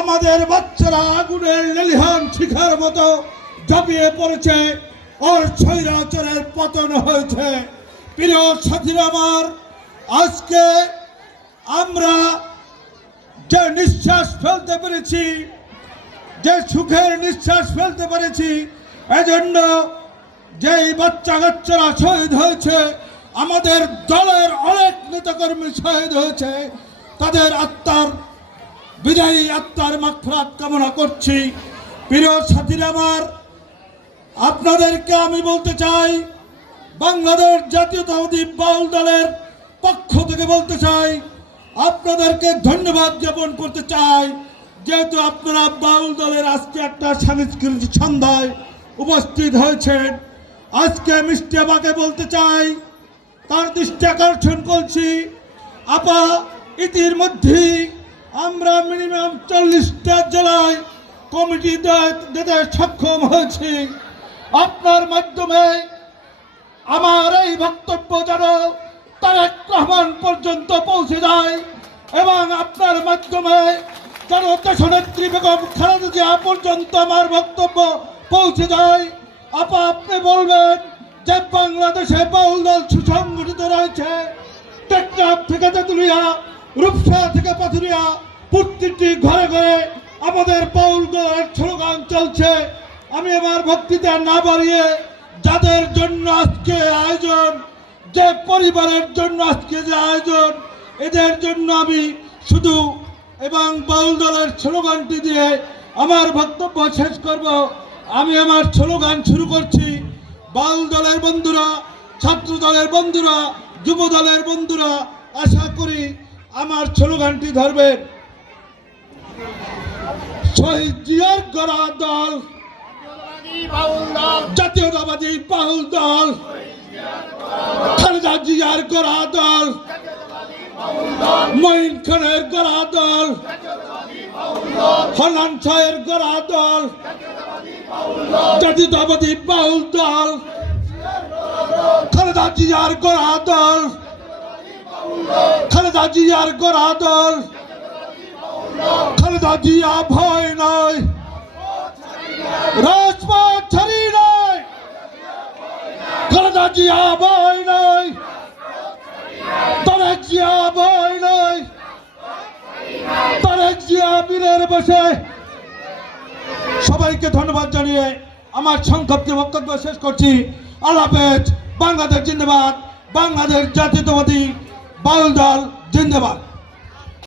আমাদের বাচ্চারা আগুনের লেলিহান শিখার মতো ঝাঁপিয়ে পড়েছে, ওর স্বৈরাচারের পতন হয়েছে। প্রিয় সাথীরা আমার, আজকে আমরা যে নিঃশ্বাস ফেলতে পেরেছি, যে সুখের নিঃশ্বাস ফেলতে পেরেছি, এজন্য যেই বাচ্চা কাচ্চারা শহীদ হয়েছে, আমাদের দলের অনেক নেতাকর্মী শহীদ হয়েছে, তাদের আত্মার বিদায়ী আত্মার মাগফিরাত কামনা করছি। প্রিয় সাথীরা আমার, আপনাদেরকে আমি বলতে চাই, বাংলাদেশ জাতীয়তাবাদী বাউল দলের পক্ষ থেকে বলতে চাই, আপনাদেরকে ধন্যবাদ জ্ঞাপন করতে চাই, যেহেতু আপনারা বাউল দলের আজকে একটা সাংস্কৃতিক সন্ধ্যায় উপস্থিত হয়েছেন। আজকে মিষ্টি আপাকে বলতে চাই, তার দৃষ্টি আকর্ষণ করছি, আপা ইতিমধ্যেই আমরা মিনিমাম 40টা জেলায় কমিটি দিতে সক্ষম হয়েছি। আপনার মাধ্যমে আমার এই বক্তব্য যেন তারেক রহমান পর্যন্ত পৌঁছে যায় এবং আপনার মাধ্যমে যেন দেশনেত্রী বেগম খালেদা জিয়া পর্যন্ত আমার বক্তব্য পৌঁছে যায়। আপা, আপনি বলবেন যে বাংলাদেশে বাউল দল সুসংগঠিত রয়েছে, টেকনাফ থেকে তেঁতুলিয়া, রূপসা থেকে পাথুরিয়া, প্রত্যেকটি ঘরে ঘরে আমাদের বাউল দলের স্লোগান চলছে। আমি আমার বক্তৃতা না বাড়িয়ে, যাদের জন্য আজকে আয়োজন, যে পরিবারের জন্য আজকে যে আয়োজন, এদের জন্য আমি শুধু এবং বাউল দলের স্লোগানটি দিয়ে আমার বক্তব্য শেষ করব। আমি আমার স্লোগান শুরু করছি। বাউল দলের বন্ধুরা, ছাত্র দলের বন্ধুরা, যুব দলের বন্ধুরা, আশা করি আমার স্লোগানটি ধরবেন। শহীদ জিয়ার গড়া দল, জাতীয়তাবাদী বাউল দল, খালেদা জিয়ার গড়া দল, মঈন খানের গড়া দল, হান্নান শাহের গড়া দল, জাতীয়তাবাদী বাউল দল, খালেদা জিয়ার গড়া দল, খালেদা জিয়ার গড়া দল, খালেদা জিয়া ভয় নয়, রাজপথ ছাড়ি নয়, খালেদা জিয়া ভয় নয়, তারেক জিয়া ভয় নয়, তারেক জিয়া বীরের বসে। সবাইকে ধন্যবাদ জানিয়ে আমার সংক্ষিপ্ত বক্তব্য শেষ করছি। আল্লাহ হাফেজ। বাংলাদেশ জিন্দাবাদ, বাংলাদেশ জাতীয়তাবাদী বাউল দল জিন্দাবাদ।